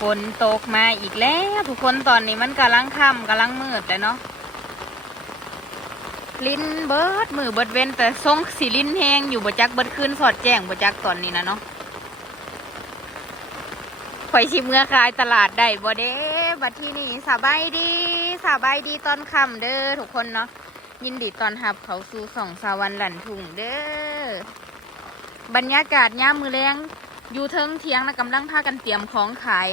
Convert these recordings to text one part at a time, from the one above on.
ฝนตกมาอีกแล้วทุกคนตอนนี้มันกำลังค่ำกำลังมืดเลยเนาะลิ้นเบิดมือเบิดเว้นแต่ทรงสีลิ้นแห้งอยู่บ่จักเบิดคืนสอดแจ้งบ่จักตอนนี้นะเนาะข่อยชิมเมื่อขายตลาดได้บ่เด้บัดที่นี่สบายดีสบายดีตอนค่ำเด้อทุกคนเนาะยินดีตอนรับเขาสู่สองสาวันหลันทุ่งเด้อบรรยากาศย่ามมือแรง อยู่เทิงเทียงนะกำลังพากันเตรียมของขาย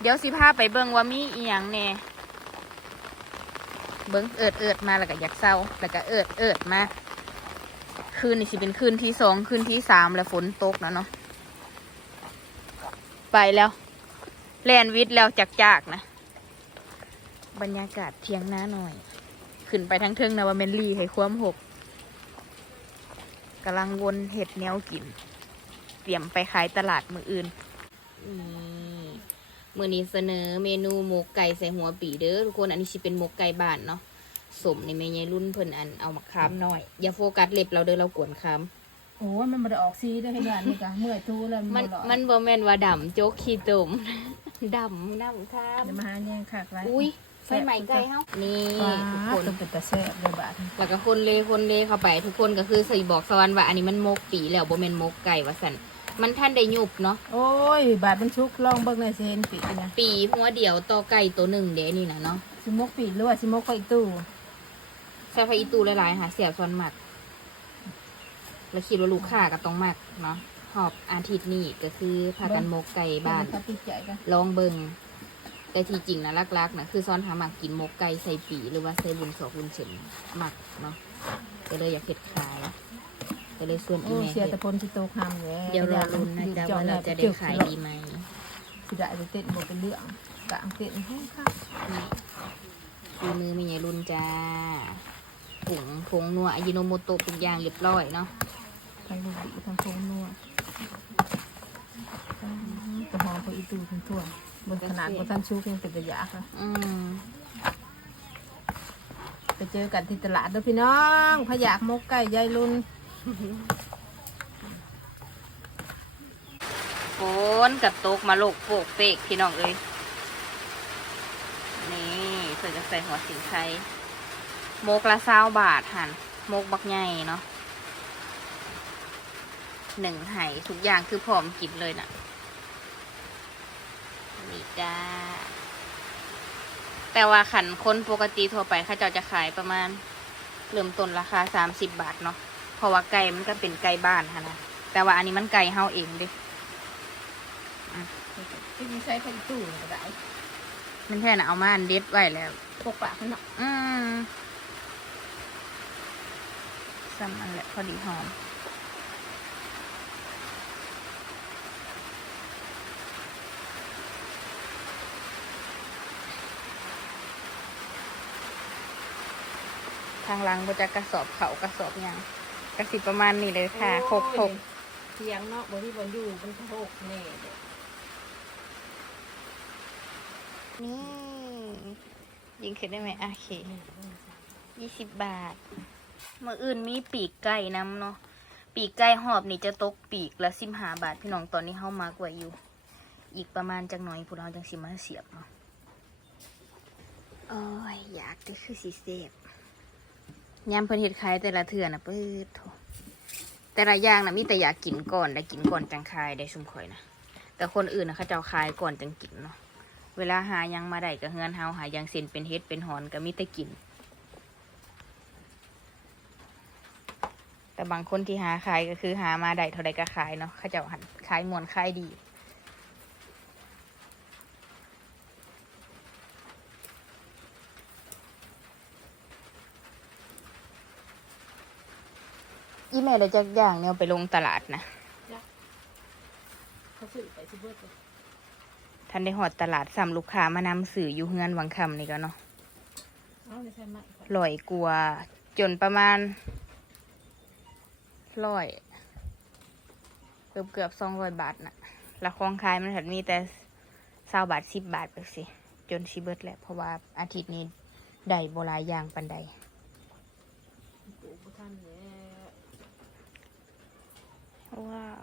เดี๋ยวสิพาไปเบิ่งว่ามีอีหยังแน่เบิ่งเอิดเอิดมาแล้วก็อยากเศร้าแล้วก็เอิดเอิดมาคืนนี่สิเป็นคืนที่สองคืนที่สามแล้วฝนตกแล้วเนาะไปแล้ว แลนวิทแล้วจากจากนะ บรรยากาศเทียงหน้าหน่อย ขึ้นไปทั้งเทิงนะว่าเมนลี่ให้ความหกกำลังวนเห็ดแนวกิน เตรียมไปขายตลาดมืออื่นนี่มือนี้เสนอเมนูหมกไก่ใส่หัวปีเด้อทุกคนอันนี้ชิเป็นหมกไก่บ้านเนาะสมในเมยรุ่นเพิ่นอันเอามาค้ามหน่อย อย่าโฟกัสเล็บเราเด้อเรากวนค้ามโอ้ยมันมาได้ออกซีได้เห็นว่านี่กะเมื่อยทูแล้วมันบ่หลอดมันบ่แม่นว่าดำโจ๊กขี้ตุ่มดำดำครับเดี๋ยวมาหาแย่งคักไรอุ้ยไฟใหม่ไก่เฮานี่ว้าทุกคคนนเป็นตาแซ่บเลยบาดแล้วก็คนเลยคนเลยเข้าไป ทุกคนก็คือใส่บอกสวรรค์ว่าอันนี้มันมกปีแล้วบ่แม่นมกไก่ว่าซั่น มันท่านได้ยุบเนาะโอ้ย บาดมันชุกลองเบิ่งในอยสิเห็นปีนะปีหัวเดียวต่อไก่ตัวหนึ่งเด้นี่นะเนาะสิมกปีหรือว่าสิมกไข่ตู้ใส่ไฟอีตูหลายๆหาเสียบซอนหมัก แล้วคิดว่าลูกค้าก็ต้องหมักเนาะหอบอาทิตย์นี้ก็คือพากันมกไก่บ้านเขาติดใจกันลองเบิงแต่ที่จริงนะลักๆนะคือซ้อนหาหมักกินมกไก่ใส่ปีหรือว่าใส่บุญสอกบุญเฉินหมักเนาะก็เลยอยากเห็ดขาย ก็เลยส่วนอีโอ้เมเสียเฮ็แต่ดพลที่โตคำเลยเดี๋ยวรอรุ้นนะจ๊ะว่าเราจะได้ขายดีไหมสิได้ไปเต้นบ่เป็นเรื่องกลางเต้นให้ค่ะนี่ฝีมือไม่ใหญ่รุ่นจ้าผงผงนัวอายิโนโมโตะทุกอย่างเรียบร้อยเนาะทั้งลูกดีทั้งโคงนัวตัวหอมพออีตูทั้งทั่วบนขนาดบนท่านชุกยังเป็นระยะค่ะ อืมไปเจอกันที่ตลาดเด้อพี่น้องพะยากมกไก่ยายลุน ฝนกับตกมาโลกโปกเปกพี่น้องเอ้ยนี่เพื่อจะใส่หัวสิงไทยโมกละเศร้าบาทหันโมกบักใหญ่เนาะหนึ่งไห่ทุกอย่างคือพร้อมกินเลยน่ะนี่จ้าแต่ว่าขันคนปกติทั่วไปเขาเจ้าจะขายประมาณเริ่มต้นราคาสามสิบบาทเนาะ เพราะว่าไก่มันก็เป็นไก่บ้านค่ะนะแต่ว่าอันนี้มันไก่เฮาเองเดิที่มีใช้ไข่ตู้ก็ได้มันแค่น่ะเอามาอันเด็ดไว้แล้วปกปากมันเนาะอืมซ้ำอันแหละพอดีหอมทางหลังก็จะกระสอบเขากระสอบหยัง กระสิประมาณนี้เลยค่ะครบครบเทียงเนาะบที่บนอยู่มันโคกแน่เด้อนี่ยิงขึ้นได้ไหมโอเคยี่สิบบาทเมื่ออื่นมีปีกไก่น้ำเนาะปีกไก่หอบนี่จะตกปีกละสิบห้าบาทพี่น้องตอนนี้เฮามากกว่าอยู่ อีกประมาณจักหน่อยพวกเราจังสิมาเสียบเนาะโอ้ยอยากได้คือสีเสพ ยามเพิ่นเฮ็ดขายแต่ละเถื่อนะเปิดโถแต่ละอย่างนะมีแต่อยากกินก่อนได้กินก่อนจังขายได้ชุมข่อยนะแต่คนอื่นนะเขาเจ้าขายก่อนจังกินเนาะเวลาหายังมาได้ก็เฮือนเฮาหายังเส้นเป็นเฮ็ดเป็นหอนก็มีแต่กิน แต่บางคนที่หาขายก็คือหามาได้เท่าใดก็ขายเนาะเขาเจ้าหันขายมวนขายดี อีแม่ได้จักอย่างเนี่ยเอาไปลงตลาดนะเขาซื้อไปสิเบิดเลยท่านได้หอดตลาดซ้ำลูกค้ามานำสื่ออยู่เฮือนวังคำนี่ก็เนาะเอาเลยใช่ไหมลอยกลัวาจนประมาณร้อยเกือบเกือบสองร้อยบาทน่ะและของขายมันถัดมีแต่เศร้าบาทสิบบาทไปสิ จนชิเบิดแหละเพราะว่าอาทิตย์นี้ได้โบหลายอย่างปันใด ปลูกบ่ทันแล้ว ว้าว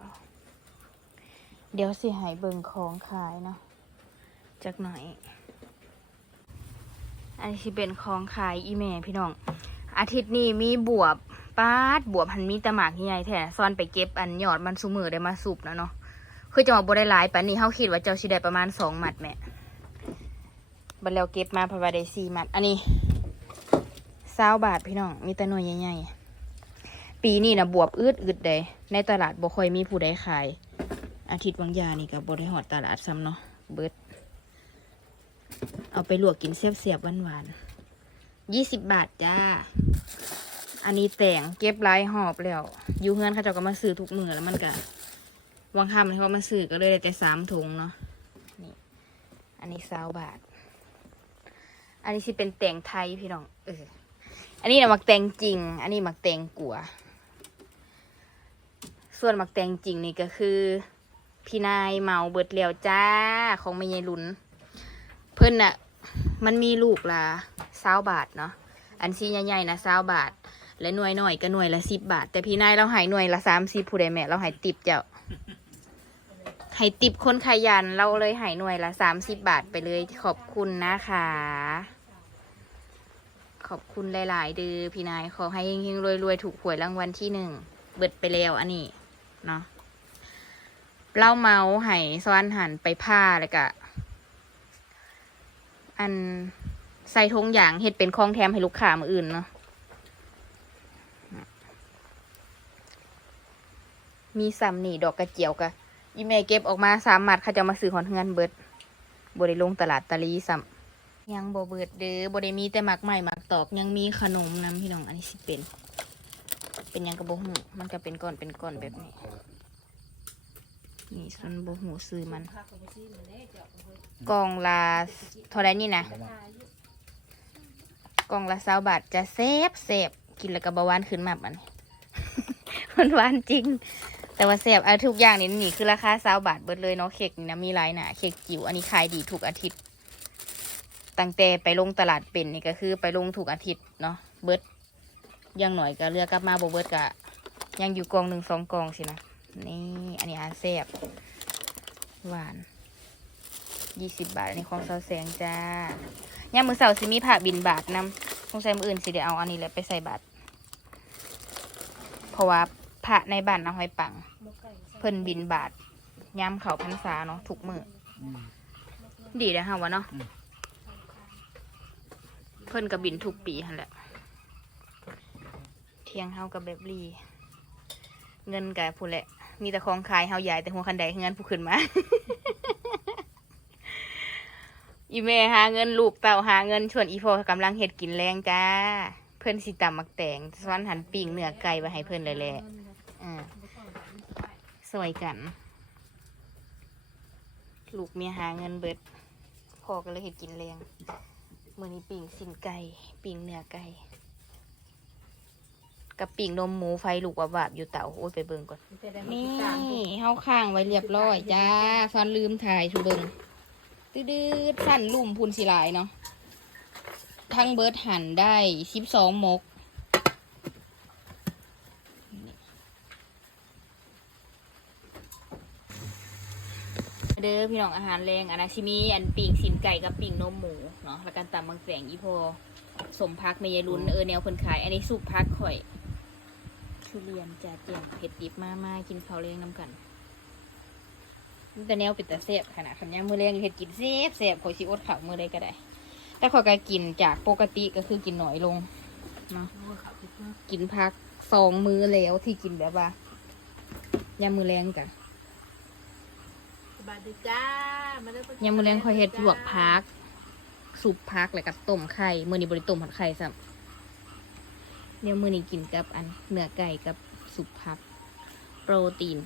เดี๋ยวสิหายเบิ่งของขายเนาะจักหน่อยอันนี้เป็นของขายอีแม่พี่น้อง อาทิตย์นี้มีบวบปาดบวบหันมีตะหมากใหญ่แท้ซ่อนไปเก็บอันยอดมันสุมือได้มาสุบนะเนาะคือจะมาบ่ได้หลายปานนี้เฮาคิดว่าเจ้าสิได้ประมาณสองหมัดแม่บัดแล้วเก็บมาพระว่าได้สี่หมัด อันนี้สาวบาทพี่น้อง มีแต่หน่วยใหญ่ๆปีนี้นะบวบอืดอืดได้ในตลาดบ่ค่อยมีผู้ใดขาย อาทิตย์วังยานี่ก็บ่ได้ฮอดตลาดซ้ำเนาะเบิดเอาไปลวกกินเสียบๆหวานๆยี่สิบบาทจ้า อันนี้แต่งเก็บลายหอบแล้วอยู่เฮือนเขาเจ้าก็มาซื้อทุกมือแล้วมันก็วังคำเขามาซื้อก็เลยได้แต่สามถุงเนาะนี่อันนี้สาวบาท อันนี้สิเป็นแต่งไทยพี่น้องเอออันนี้นะหมักแต่งจริง อันนี้หมักแต่งกัว ส่วนหมักแต่งจริงนี่ก็คือ พี่นายเมาเบิดแล้วจ้าของไม่ยายลุน เพิ่นน่ะ มันมีลูกละสาวบาทเนาะอันซีใหญ่ๆนะสาวบาท และหน่วยหน่อยก็หน่วยละสิบบาท แต่พี่นายเราหายหน่วยละสามสิบผู้ใดแม่เราหายติบเจ้าหายติบคนขยันเราเลยหายหน่วยละสามสิบบาทไปเลยขอบคุณนะคะขอบคุณหลาย ๆ เดือพี่นายขอให้เฮงๆรวยๆถูกหวยรางวัลที่หนึ่งเบิดไปแล้วอันนี้เนาะ เล่าเมาใหายสวรรค์หันไปผ้าแล้วก็อันใส่ทงอย่างเห็ดเป็นของแถมให้ลูกค้ามืออื่นเนาะมีซ้ำนี่ดอกกระเจียวกะอีเมเก็บออกมาสามหมัดเขาจะมาซื้อหอนเงินเบิดบได้ลงตลาดตะลีซ้ำยังบเบิดเด้อบได้มีแต่หมักใหม่หมักตอกยังมีขนมนํพี่น้องอันนี้สิเป็น เป็นยังกระบหูมันก็เป็นก้อนเป็นก้อนแบบนี้ นี่ส่วนบหูซื้อมันกล่องละเท่าไรนี่นะกล่องละสาบาทจะเซฟเซฟกินแล้วก็บาหวานขึ้นมาบันมันหวานจริง แต่ว่าเซฟเอาทุกอย่างนี่นี่คือราคาสาบาทเบิดเลยเนาะเค้กนี่นะมีหลายหนาเค้กจิ๋วอันนี้ขายดีทุกอาทิตย์ตั้งแต่ไปลงตลาดเป็นนี่ก็คือไปลงทุกอาทิตย์เนาะเบิดยังหน่อยก็เลือกกลับมาบเบิดก็ยังอยู่กองหนึ่งสองกองสินะ นี่อันนี้อาแซบหวานยี่สิบบาทอันนี้ของเสาแสงจ้าย่ามมือเสาสิมีผักบินบาทนำคงใส่มืออื่นสิเดี๋ยวเอาอันนี้แหละไปใส่บาทเพราะว่าพระในบ้านเอาหอยปัง เพิ่นบินบาทย่ามเขาพรรษาเนาะทุกมืออดีนะฮะวะเนาะเพิ่นกับบินทุกปีหั่นแหละ เที่ยงเฮากับแบบรีเงินกับผู้นแหละ มีแต่ของขายเฮาใหญ่แต่หัวคันใดเงินผู้ขึ้นมา อีเมหาเงินลูกเต่าหาเงินชวนอีพอกำลังเห็ดกินแรงจ้า เพิ่อนสิตำมักแตงสวนหันปิ่งเหนือไก่ไว้ให้เพิ่อนเลยแหละอ่าสวยกัน ลูกเมียหาเงินเบิดพ่อก็เลยเห็ดกินแรงมื่อนี้ปิ่งสินไก่ปิ่งเนื้อไก่ กับปิ่งนมหมูไฟลูกวาบๆอยู่เต่าโอ้ยไปเบิ่งก่อนนี่เฮาข้างไว้เรียบร้อยจ้าฟันลืมถ่ายชูเบิงตืดๆสั้นลุ่มพุนสิลายเนาะทั้งเบิร์ดหั่นได้สิบสองมกเด้อพี่น้องอาหารแรงอันนะชิมีอันปิ่งสินไก่กับปิ่งนมหมูเนาะแล้วกันตำบางแสงอีพอสมพักเมยรุนเออแนวเพิ่นขาย อันนี้สุกพักข่อย ทุเรียนจะเจียมเผ็ดดิบมามากินข้าวเลี้ยงน้ำกันมันแต่แนวเป็นแต่เสียบขนาดขันย่างมือเลี้ยงเห็ดกินเสียบเสียบข่อยสิอดข้าวมือได้ก็ได้ แต่ข่อยก็กินจากปกติก็คือกินหน่อยลงเนาะกินพักสองมือแล้วที่กินแบบว่าย่างมือแรงจ้ะสบายดีจ้ามาเด้อย่างมือแรงข่อยเฮ็ดลวกพัก สุปพักแล้วก็ต้มไข่ มือนี้บริต้มผัดไข่ซ้ำ เดี๋ยวมือนี้กินกับอันเนื้อไก่กับสุปพัก โปรตีน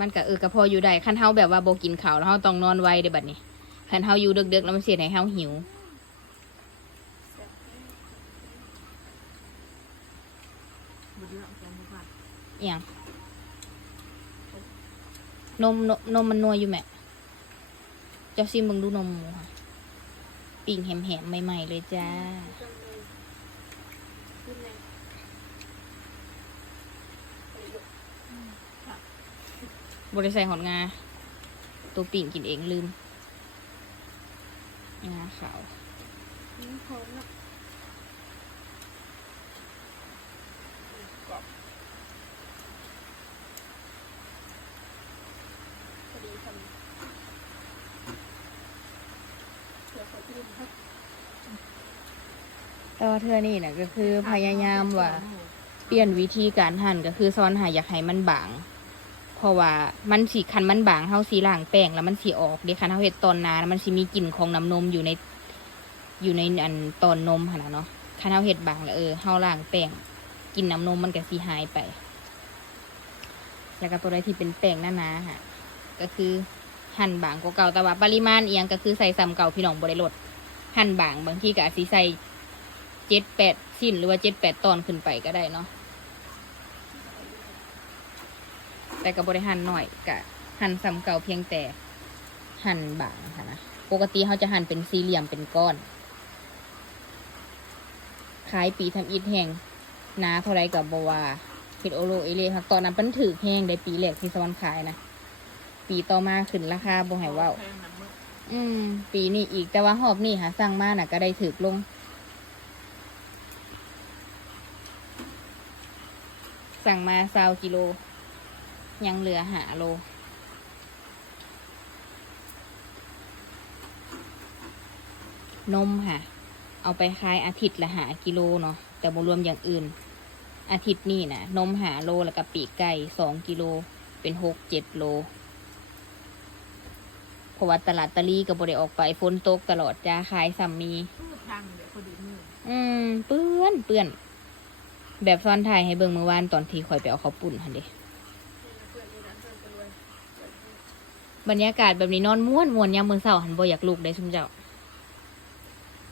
มันก็เออก็พออยู่ได้คันเฮาแบบว่าโบกินข้าวแล้วเฮาต้องนอนไวเด้อบัดนี้คันเฮาอยู่ดึกๆแล้วมันเสียให้เฮาหิวอย่างนมนมนมมันนัวอยู่แม่จ้าซิมเบิ่งดูนมหมูค่ะ ปิ่งแหมๆใหม่ ๆ เลยจ้า บริษัทหอดงา ตัวปิ่งกินเองลืมงาขาวนี่โคงนะ พอดีทำ แต่ว่าเธอนี่นะก็คือพยายามว่า เปลี่ยนวิธีการหั่นก็คือซ้อนหาอยากให้มันบาง เพราะว่ามันสีคันมันบางเฮาสีล่างแป้งแล้วมันสีออกเดี๋ยวคันเฮาเฮ็ดตอนหนานะมันสิมีกลิ่นของน้ำนมอยู่ใน อยู่ในอันตอนนมหั่นน่ะเนาะคันเฮาเฮ็ดบางแล้วเออเฮาล่างแป้งกลิ่นน้ำนมมันก็สิหายไป แล้วก็ตัวใดที่เป็นแป้งหนาๆค่ะ ก็คือ หั่นบางกว่าเก่าแต่ว่าปริมาณเอียงก็คือใส่ซ้ำเก่าพี่น้องบ่ได้ลดหั่นบางบางทีก็อาจสิใส่เจ็ดแปดสิ้นหรือว่าเจ็ดแปดตอนขึ้นไปก็ได้เนาะแต่กับบริหันหน่อยกะหั่นซ้ำเก่าเพียงแต่หั่นบางค่ะนะปกติเขาจะหั่นเป็นสี่เหลี่ยมเป็นก้อนขายปีทำอิฐแห่งนาเท่าไรกับบวาพิดโอโลเอเล่ครับตอนนั้นเป็นถือแห้งในปีแรกที่สวรรค์ขายนะ ปีต่อมาขึ้นราคาบ่ให้เว่าอืม ปีนี้อีกแต่ว่าหอบนี่หาสร้างมาน่ะก็ได้ถือลง สั่งมาซาวกิโล ยังเหลือหาโลนมค่ะ เอาไปขายอาทิตย์ละหากิโลเนาะ แต่บรวมอย่างอื่น อาทิตย์นี้นะนมหาโลแล้วก็ปีกไก่สองกิโล เป็นหกเจ็ดโล ราะว่าตลาดตะลีก็บ่ได้ออกไปฝนตกตลอดจ้าขายสัมมีพูดทางเดี๋ยวพอดีมืออืมเปื้อนเปื้อน แบบซ้อนถ่ายให้เบิ่งเมื่อวานตอนที่ข่อยไปเอาข้าวปุ่นหันเด้บรรยากาศแบบนี้นอนม่วนม่วนยามมื้อเช้าหันบ่อยากลุกได้ซุมเจ้า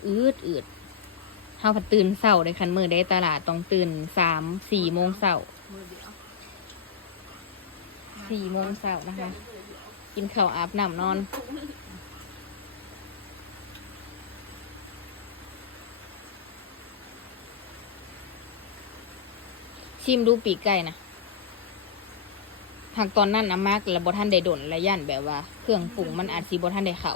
อืดอืดเฮาผัดตื่นเช้าได้คันมื้อได้ตลาดต้องตื่นสามสี่โมงเช้ามือเดียวสี่โมงเช้านะคะ กินข้าวอาบน้ำนอน ชิมดูปีกไก่นะหากตอนนั้นนะมากแล้วบท่านได้ดนและย่านแบบว่า เครื่องปรุงมันอาจสีบท่านได้เขา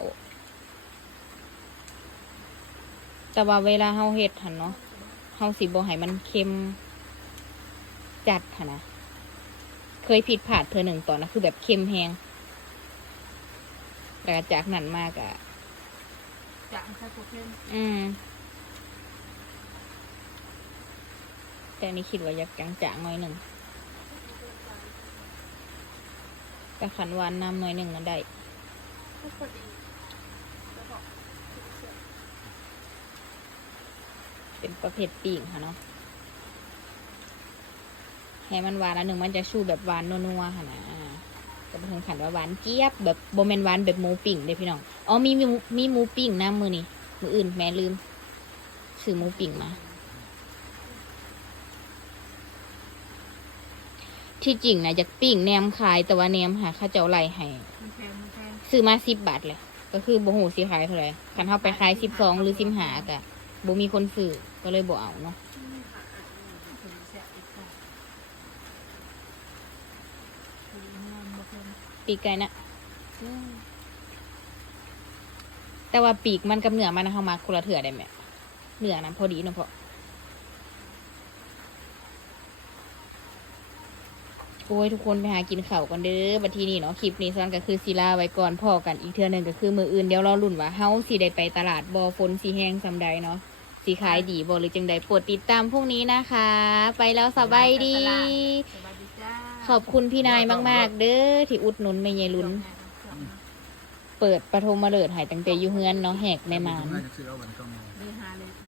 แต่ว่าเวลาเฮาเฮ็ดหันเนาะเฮาสิบ่ให้มันเค็มจัดหันนะ เคยผิดพลาดเธอหนึ่งตอนนะคือแบบเค็มแหง แต่จากนั้นมากอะจางใส่โคเคนอืม แต่อันนี่คิดว่าอยากจางๆหน่อยหนึ่งแต่ขันหวานน้ำหน่อยหนึ่งมันได้พอดีแล้วก็เป็นประเภทปีกค่ะเนาะให้มันหวานอันหนึ่งมันจะชูแบบหวานนัวๆค่ะนะ ก็เป็นขันว่าหวานเจี๊ยบแบบโบเมนหวานแบบหมูปิ่งเด้พี่น้องอ๋อมีมีมูมีหมูปิ่งน้ำมือนี่มืออื่นแม่ลืมซื้อหมูปิ่งมา ที่จริงนะอยากปิ้งแหนมขายแต่ว่าแหนมหาข้าเจ้าไล่ให้ซื้อมาสิบบาทเลยก็คือโบหูสีขายเท่าไหร่คันเข้าไปขายสิบสองหรือสิบหากะโบมีคนซื้อก็เลยบ่เอาเนาะ คนแซ่บอีกค่ะคือมันบ่เค็ม ปีกไก่นะแต่ว่าปีกมันกับเนื้อมันนะเข้ามาคนละเถื่อได้ไหมเนื้อนะพอดีเนาะเพราะโอ้ยทุกคนไปหากินข้าวกันเด้อบัดทีนี้เนาะคลิปนี้ซ้อนก็คือศิลาไว้ก่อนพอกันอีกเทื่อหนึงก็คือมืออื่นเดี๋ยวรอรุ่นว่าเฮาสิได้ไปตลาดบอฝนสีแห้งซำใดเนาะสีขายดีบอหรือจังใดโปรดติดตามพวกนี้นะคะ ไปแล้วสบายดีสบายดีจ้า ขอบคุณพี่นายมาก ๆ เด้อที่อุดหนุนไม่ยายลุ้น เปิดประทมมาเลิดใหายตั้งแต่อยู่เฮือนเนาะแหกแม่มาน น่าจะซื้อเอาวันกลางวันดีฮาเลย